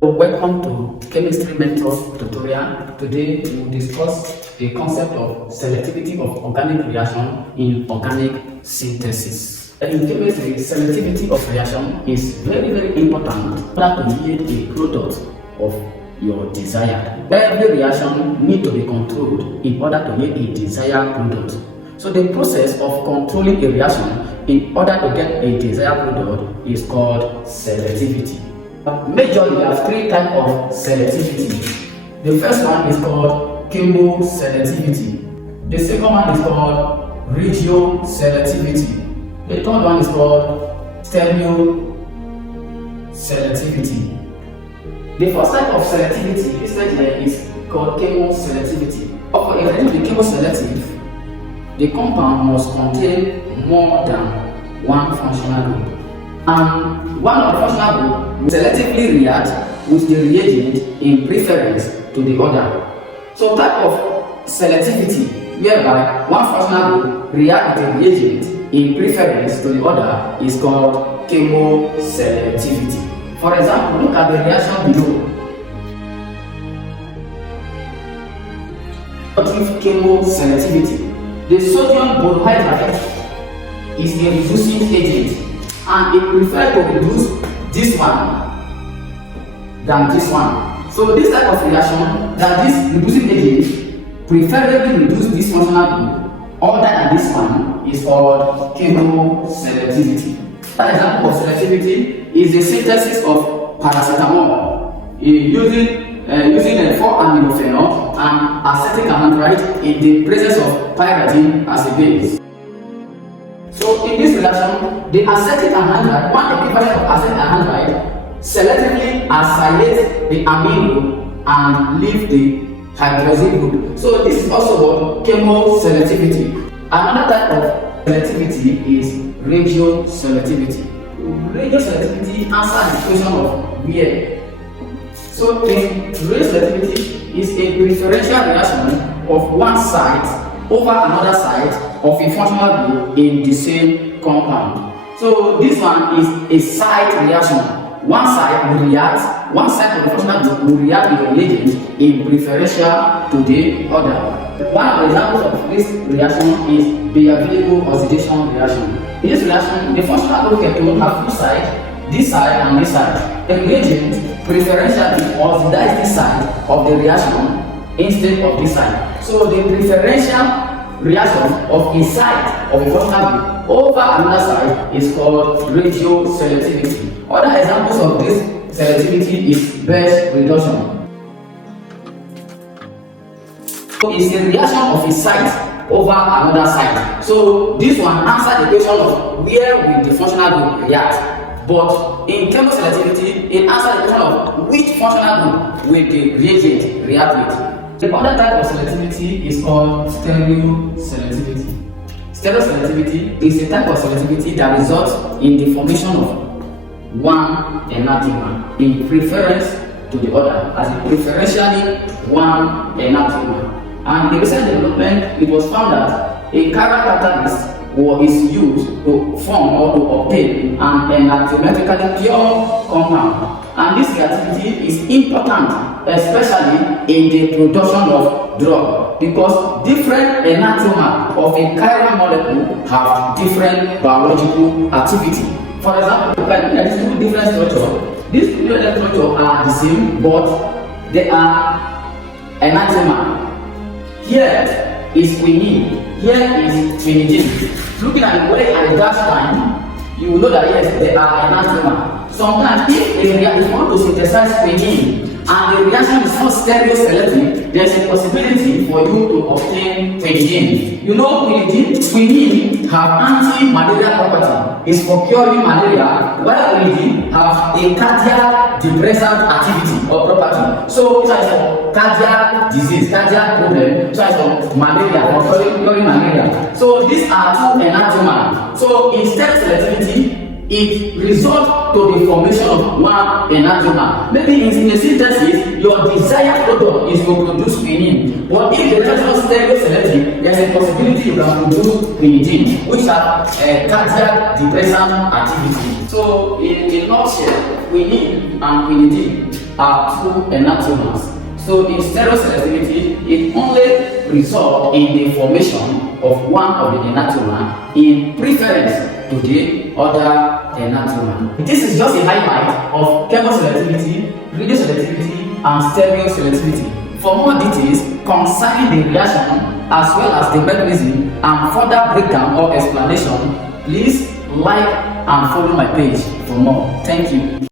Welcome to Chemistry Mentor tutorial. Today we will discuss the concept of selectivity of organic reaction in organic synthesis. In chemistry, selectivity of reaction is very important to yield a product of your desire. Every reaction needs to be controlled in order to yield a desired product. So the process of controlling a reaction in order to get a desired product is called selectivity. Majorly, we have three types of selectivity. The first one is called chemoselectivity. The second one is called regioselectivity. The third one is called stereoselectivity. The first type of selectivity is called chemoselectivity. For a reaction to be chemoselective, the compound must contain more than one functional group. And one of the functional group will selectively react with the reagent in preference to the other. So type of selectivity whereby one functional group reacts with the reagent in preference to the other is called chemoselectivity. For example, look at the reaction below. Chemoselectivity. The sodium borohydride is a reducing agent, and it prefers to reduce this one than this one. So this type of reaction, that this reducing agent preferably reduce this functional group other than this one, is called chemoselectivity. An example of selectivity is the synthesis of paracetamol using 4-aminophenol and acetic anhydride in the presence of pyridine as a base. So in this reaction, the acetic anhydride, one equivalent of acetic anhydride, selectively acylates the amine group and leave the hydroxyl group. So this is also called chemoselectivity. Another type of selectivity is regioselectivity. Regioselectivity answers the question of where. So regioselectivity is a preferential reaction of one site over another site of a functional group in the same compound. So this one is a site reaction. One site will react, one site of the functional group will react with the reagent in preferential to the other. One of the examples of this reaction is Biavilico oxidation reaction. In this reaction, the functional group ketone have two sides, this side and this side. The reagent preferentially oxidize this side of the reaction instead of this side. So the preferential reaction of a side of a functional group over another side is called regioselectivity. Other examples of this selectivity is Birch reduction. So it's a reaction of a site over another site. So this one answers the question of where will the functional group react. But in chemoselectivity, it answers the question of which functional group will the reagent react with. The other type of selectivity is called stereoselectivity. Stereoselectivity is a type of selectivity that results in the formation of one enantiomer in preference to the other, as in preferentially one enantiomer. And in the recent development, it was found that a chiral catalyst is used to form or to obtain an enantiometrically pure compound. And this reactivity is important, especially in the production of drug, because different enantiomer of a chiral molecule have different biological activity. For example, there is two different structures. These two different structures are the same, but they are enantiomer. Here is quinine, here is trinidine. Looking at the way at the dash line, you will know that yes, they are enantiomer. Sometimes if you want to synthesize quinine and the reaction is not stereoselective, there is a possibility for you to obtain quinine. You know quinine have anti-malaria property. It's for curing malaria, while quinine have a cardiac depressant activity or property. So it's for cardiac disease, cardiac problem, so it's for malaria, for curing malaria. So these are two enantiomers. So in stereoselectivity, it results to the formation of one enantiomer. Maybe in the synthesis, your desired product is to produce quinine. But if the reaction is stereoselective, there is a possibility you can produce quinidine, which have cardiac depressant activity. So in a nutshell, quinine and quinidine are two enantiomers. So in stereoselectivity, it only results in the formation of one of the enantiomer in preference to the other enantiomer. This is just a highlight of chemoselectivity, radioselectivity, and stereoselectivity. For more details concerning the reaction as well as the mechanism and further breakdown or explanation, please like and follow my page for more. Thank you.